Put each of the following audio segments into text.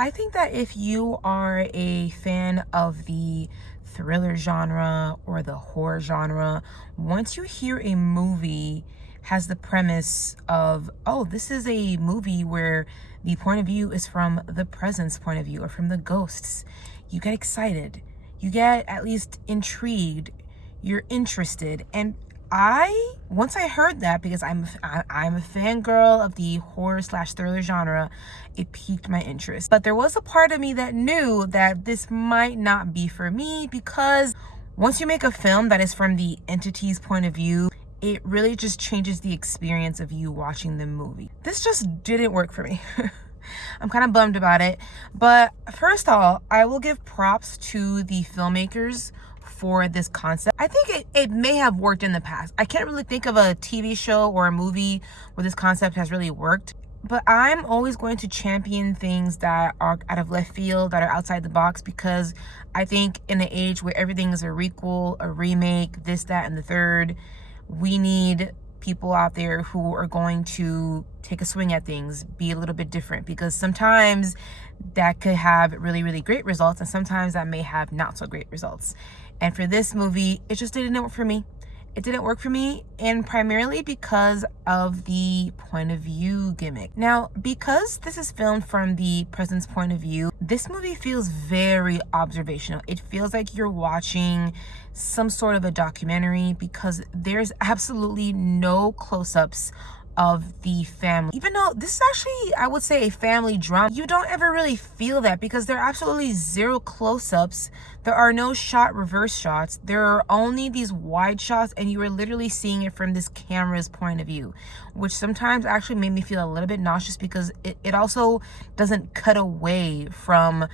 I think that if you are a fan of the thriller genre or the horror genre, once you hear a movie has the premise of, oh, this is a movie where the point of view is from the presence point of view or from the ghosts, you get excited. You get at least intrigued. You're interested. And once I heard that, because I'm a fangirl of the horror slash thriller genre, it piqued my interest. But there was a part of me that knew that this might not be for me, because once you make a film that is from the entity's point of view, it really just changes the experience of you watching the movie. This just didn't work for me. I'm kind of bummed about it. But first of all, I will give props to the filmmakers for this concept. I think it may have worked in the past. I can't really think of a TV show or a movie where this concept has really worked. But I'm always going to champion things that are out of left field, that are outside the box, because I think in an age where everything is a requel, a remake, this, that, and the third, we need people out there who are going to take a swing at things, be a little bit different, because sometimes that could have really, really great results, and sometimes that may have not so great results. And for this movie, it just didn't work for me. It didn't work for me, and primarily because of the point of view gimmick. Now, because this is filmed from the presence point of view, this movie feels very observational. It feels like you're watching some sort of a documentary, because there's absolutely no close-ups of the family. Even though this is actually, I would say, a family drama, you don't ever really feel that, because there are absolutely zero close-ups. There are no shot reverse shots. There are only these wide shots, and you are literally seeing it from this camera's point of view, which sometimes actually made me feel a little bit nauseous, because it also doesn't cut away from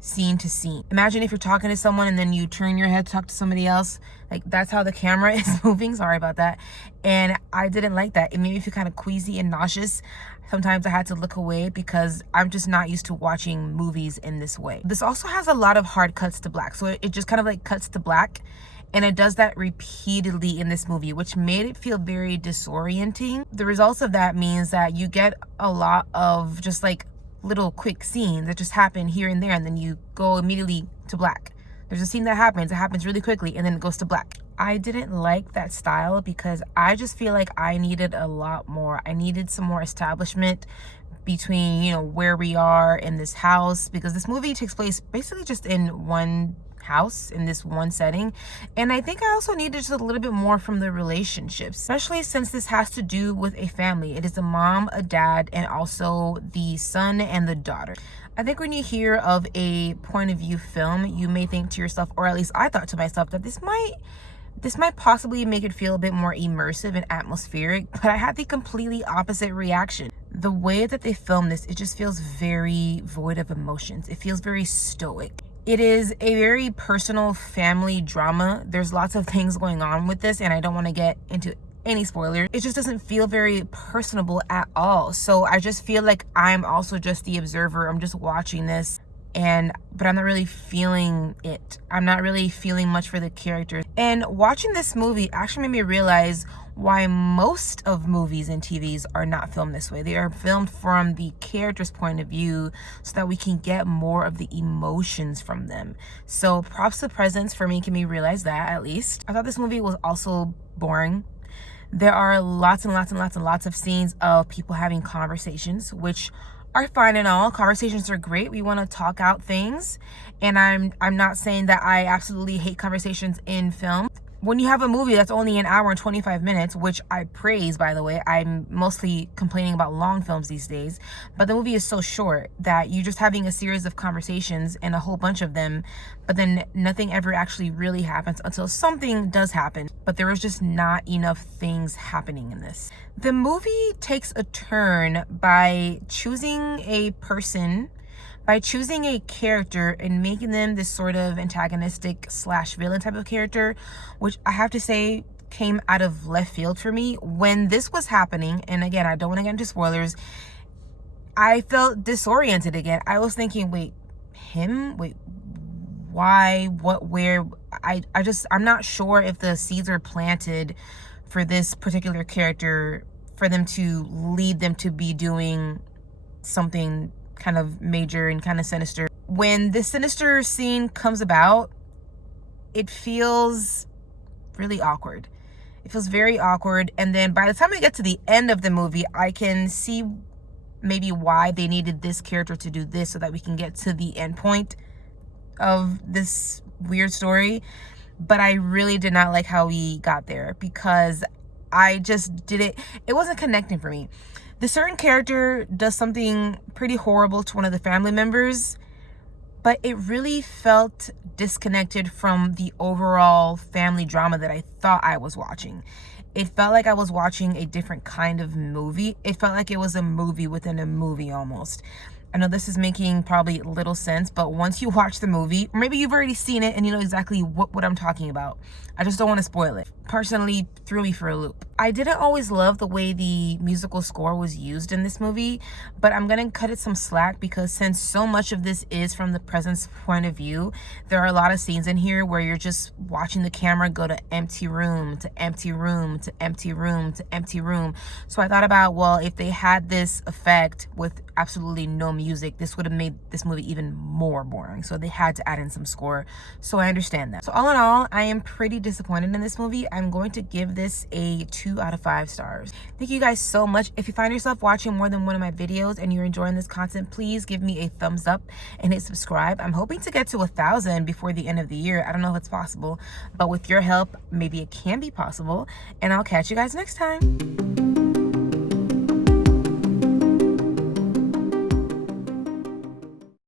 scene to scene. Imagine if you're talking to someone and then you turn your head to talk to somebody else. Like, that's how the camera is moving. Sorry about that. And I didn't like that. It made me feel kind of queasy and nauseous. Sometimes I had to look away, because I'm just not used to watching movies in this way. This also has a lot of hard cuts to black. So it just kind of like cuts to black. And it does that repeatedly in this movie, which made it feel very disorienting. The results of that means that you get a lot of just like little quick scenes that just happen here and there, and then you go immediately to black. There's a scene that happens, it happens really quickly, and then it goes to black. I didn't like that style, because I just feel like I needed a lot more. I needed some more establishment between, you know, where we are in this house, because this movie takes place basically just in one house, in this one setting. And I think I also needed just a little bit more from the relationships, especially since this has to do with a family. It is a mom, a dad, and also the son and the daughter. I think when you hear of a point of view film, you may think to yourself, or at least I thought to myself, that this might possibly make it feel a bit more immersive and atmospheric. But I had the completely opposite reaction. The way that they film this, it just feels very void of emotions. It feels very stoic. It is a very personal family drama. There's lots of things going on with this, and I don't want to get into any spoilers. It just doesn't feel very personable at all. So I just feel like I'm also just the observer. I'm just watching this, but I'm not really feeling it. I'm not really feeling much for the characters. And watching this movie actually made me realize why most of movies and TVs are not filmed this way. They are filmed from the character's point of view, so that we can get more of the emotions from them. So props to Presence for making me realize that, at least. I thought this movie was also boring. There are lots and lots and lots and lots of scenes of people having conversations, which are fine and all. Conversations are great. We want to talk out things. And I'm not saying that I absolutely hate conversations in film. When you have a movie that's only an hour and 25 minutes, which I praise, by the way, I'm mostly complaining about long films these days, but the movie is so short that you're just having a series of conversations and a whole bunch of them, but then nothing ever actually really happens until something does happen. But there is just not enough things happening in this. The movie takes a turn by choosing a character and making them this sort of antagonistic slash villain type of character, which I have to say came out of left field for me. When this was happening, and again, I don't want to get into spoilers, I felt disoriented again. I was thinking, wait, him? Wait, why? What? Where? I'm not sure if the seeds are planted for this particular character, for them to lead them to be doing something kind of major and kind of sinister. When this sinister scene comes about, it feels really awkward. It feels very awkward. And then by the time I get to the end of the movie, I can see maybe why they needed this character to do this so that we can get to the end point of this weird story. But I really did not like how we got there, because I just didn't, it wasn't connecting for me. The certain character does something pretty horrible to one of the family members, but it really felt disconnected from the overall family drama that I thought I was watching. It felt like I was watching a different kind of movie. It felt like it was a movie within a movie almost. I know this is making probably little sense, but once you watch the movie, or maybe you've already seen it and you know exactly what I'm talking about. I just don't want to spoil it. Personally, threw me for a loop. I didn't always love the way the musical score was used in this movie, but I'm gonna cut it some slack, because since so much of this is from the presence point of view, there are a lot of scenes in here where you're just watching the camera go to empty room, to empty room, to empty room, to empty room. So I thought about, well, if they had this effect with absolutely no music, this would have made this movie even more boring. So they had to add in some score. So I understand that. So all in all, I am pretty disappointed in this movie. I'm going to give this a 2 out of 5 stars. Thank you guys so much. If you find yourself watching more than one of my videos and you're enjoying this content, please give me a thumbs up and hit subscribe. I'm hoping to get to 1,000 before the end of the year. I don't know if it's possible, but with your help, maybe it can be possible. And I'll catch you guys next time.